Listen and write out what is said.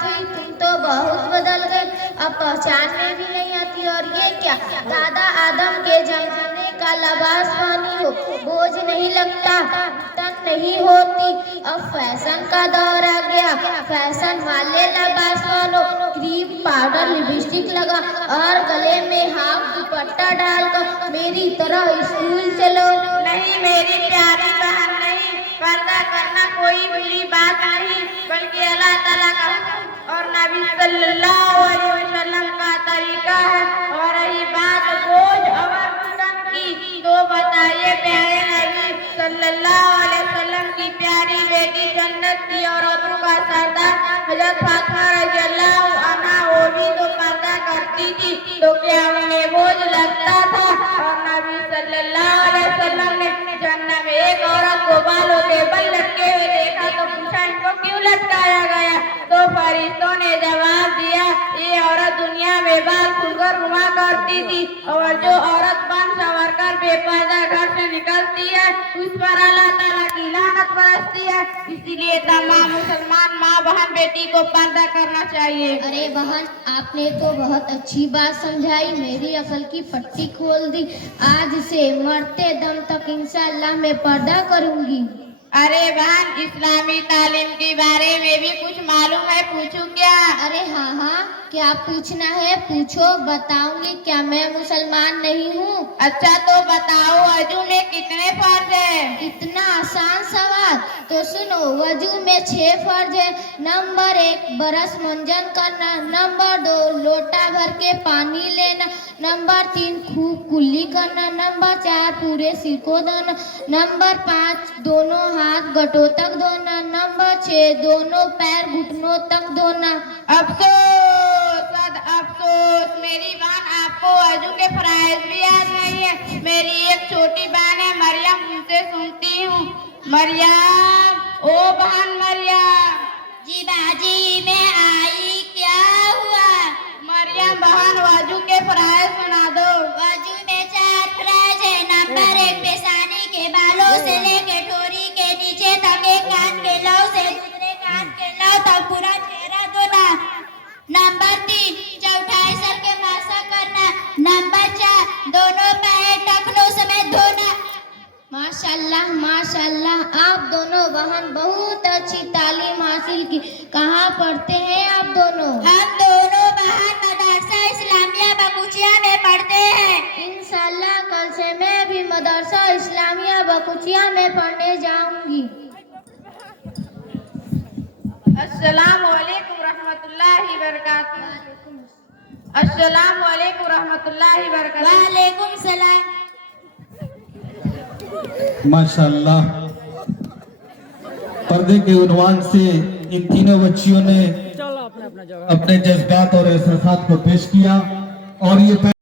बात हुई, तुम तो बहुत बदल गई, अब पहचान में भी नहीं आती। और ये क्या, दादा आदम के जमाने का लिबास पहनी हो, बोझ नहीं लगता, तन नहीं होती। अब फैशन का दौर आ गया, फैशन वाले लिबास पहनो, क्रीम पाउडर लिपस्टिक लगा और गले में हाफ दुपट्टा डालकर मेरी तरह स्कूल चलो। नहीं मेरी प्यारी बहन, नहीं, पर्दा करना कोई बुरी बात नहीं, बल्कि अल्लाह ताला का हुक्म और नबी सल्लल्लाहु अलैहि वसल्लम का तरीका है। और रही बात बोझ और तन की, तो बताइए प्यारे नबी सल्लल्लाहु अलैहि वसल्लम की प्यारी बेटी जन्नत की औरतों का सरदार हजरत फातिमा रज़ियल्लाहु अन्हा, वो भी तो पर्दा करती थी, तो क्या उन्हें बोझ लगता था? और नबी सल्लल्लाहु अलैहि वसल्लम ने जन्नत में एक औरत को बालों के बल लटके हुए देखा तो पूछा, इनको क्यों लटकाया गया? तो फरिश्तों ने जवाब दिया, ये औरत दुनिया में बाल खुलकर घुमा करती थी, और जो औरत बन संवर कर बेपर्दा घर से निकलती है, उस पर अल्लाह ताला की लानत बरसती है। इसीलिए तमाम मुसलमान माँ बहन बेटी को पर्दा करना चाहिए। अरे बहन, आपने तो बहुत अच्छी बात समझाई, मेरी अकल की पट्टी खोल दी। आज से मरते दम तक इंशाअल्लाह मैं पर्दा करूंगी। अरे बहन, इस्लामी तालीम के बारे में भी कुछ मालूम है, पूछूं क्या? अरे हाँ हाँ, क्या पूछना है पूछो, बताऊंगी। क्या मैं मुसलमान नहीं हूँ? अच्छा तो बताओ, वजू में कितने फर्ज है? इतना आसान सवाल, तो सुनो। वजू में 6 फर्ज है। नंबर 1 बरस मंजन करना, नंबर 2 लोटा भर के पानी लेना, नंबर 3 खूब कुल्ली करना, नंबर 4 पूरे सिर को धोना, नंबर 5 दोनों हाथ गटों तक धोना, नंबर 6 दोनों पैर घुटनों तक धोना। अफसोस मेरी बहन, आपको वजू के फराइज भी याद नहीं है। मेरी एक छोटी बहन है मरियम, उनसे सुनती हूँ। मरियम, ओ बहन मरियम। जी बाजी, मैं आई, क्या हुआ? मरियम बहन, वजू के फराइज सुना दो। वजू में 4 फराइज है। नंबर 1 पेशानी के बालों से लेके ठोरी के नीचे तक, एक कान के लौ से दूसरे कान के लौ तक पूरा चेहरा धोना। नंबर 3 चौथाई सर के मासा करना। नंबर 4 दोनों पैर टखनों समेत धोना। माशाल्लाह माशाल्लाह, आप दोनों बहन बहुत अच्छी तालीम हासिल की। कहाँ पढ़ते हैं आप दोनों? हम दोनों बहन मदरसा इस्लामिया बकुचिया में पढ़ते हैं। इंशाल्लाह कल से मैं भी मदरसा इस्लामिया बकुचिया में पढ़ने जाऊंगी। अस्सलाम वालेकुम रहमतुल्लाहि बरकातुहू। अस्सलाम वालेकुम रहमतुल्लाहि बरकातुहू। वालेकुम सलाम। माशाल्लाह, पर्दे के उन्वान से इन तीनों बच्चियों ने अपने जज्बात और एहसासात को पेश किया और ये